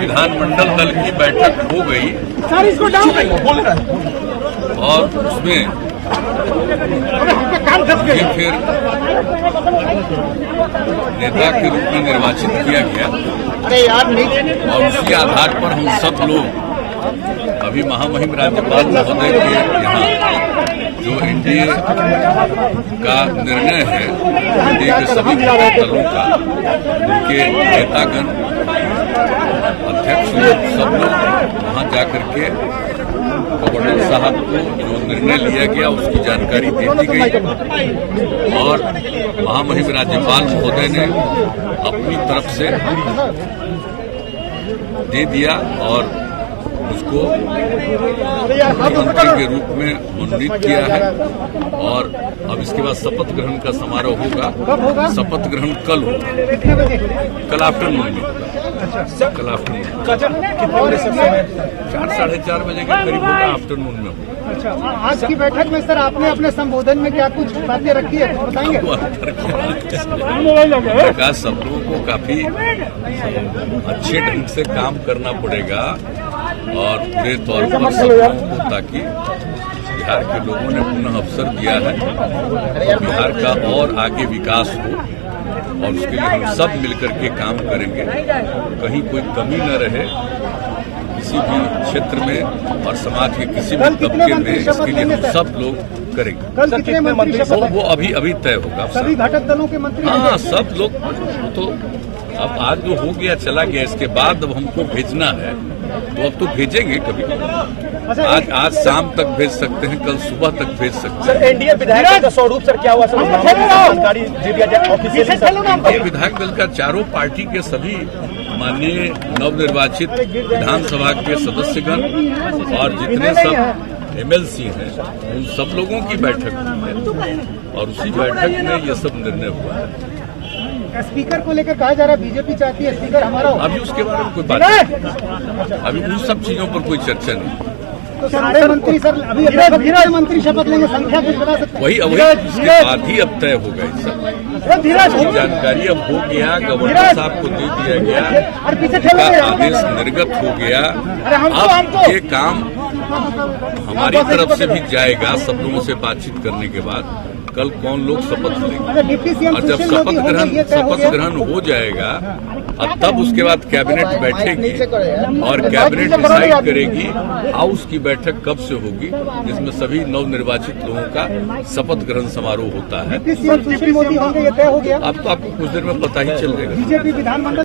विधानमंडल दल की बैठक हो गई और उसमें मुझे फिर नेता के रूप में निर्वाचित किया गया और उसी आधार पर हम सब लोग अभी महामहिम राज्यपाल महोदय के यहाँ जो एनडीए का निर्णय है, एनडीए के सभी दलों का, उनके नेतागण, अध्यक्ष लोग, सब लोग वहां जाकर के गवर्नर साहब को जो निर्णय लिया गया उसकी जानकारी दे दी गई और महामहिम राज्यपाल महोदय ने अपनी तरफ से दे दिया और उसको मुख्यमंत्री के रूप में मनोनीत किया है। और अब इसके बाद शपथ ग्रहण का समारोह होगा। शपथ ग्रहण कल होगा, कल आफ्टरनून में होगा, कल आफ्टरनून 4-4:30 बजे के करीब होगा, आफ्टरनून में होगा। अच्छा, आज की बैठक में सर आपने अपने संबोधन में क्या कुछ बातें रखी है तो बताएंगे? सब लोगों को काफी अच्छे ढंग से काम करना पड़ेगा और पूरे तौर पर सब लोगों को, ताकि बिहार के लोगों ने पुनः अवसर दिया है और बिहार का और आगे विकास हो और उसके लिए हम सब मिलकर के काम करेंगे। कहीं कोई कमी न रहे किसी भी क्षेत्र में और समाज के किसी भी तबके में, इसके लिए हम सब लोग करेंगे। कल कितने मंत्री शपथ? वो अभी तय होगा। सभी घटक दलों के मंत्री? हाँ, सब लोग। तो अब आज जो हो गया चला गया, इसके बाद अब हमको भेजना है तो अब तो भेजेंगे कभी। आज शाम तक भेज सकते हैं, कल सुबह तक भेज सकते हैं। एनडीए विधायक का स्वरूप सर क्या हुआ सर? जानकारी दे दिया जाए ऑफिशियली। ये विधायक दल का चारों पार्टी के सभी माननीय नवनिर्वाचित विधानसभा के सदस्यगण और जितने सब एमएलसी हैं, उन सब लोगों की बैठक हुई है और उसी बैठक में ये सब निर्णय हुआ है। स्पीकर को लेकर कहा जा रहा है बीजेपी चाहती है स्पीकर हमारा हो। अभी उसके बारे में कोई बात नहीं, अभी उन सब चीजों पर कोई चर्चा नहीं। तो सारे मंत्री सर अभी मंत्री शपथ लेंगे, संख्या कुछ बता सकते? वही इसके बाद ही अब तय होगा। इस सब जानकारी अब हो गया, गवर्नर साहब को दे दिया गया, उनका आदेश निर्गत हो गया। अब ये काम हमारी तरफ से भी जाएगा, सब लोगों से बातचीत करने के बाद कल कौन लोग शपथ लेंगे और जब शपथ ग्रहण हो जाएगा और तब उसके बाद कैबिनेट बैठेगी और कैबिनेट डिसाइड करेगी हाउस की बैठक कब से होगी, जिसमें सभी नवनिर्वाचित लोगों का शपथ ग्रहण समारोह होता है। मोदी होंगे, ये तय हो गया। अब तो आपको कुछ देर में पता ही चल जाएगा। बीजेपी विधानमंडल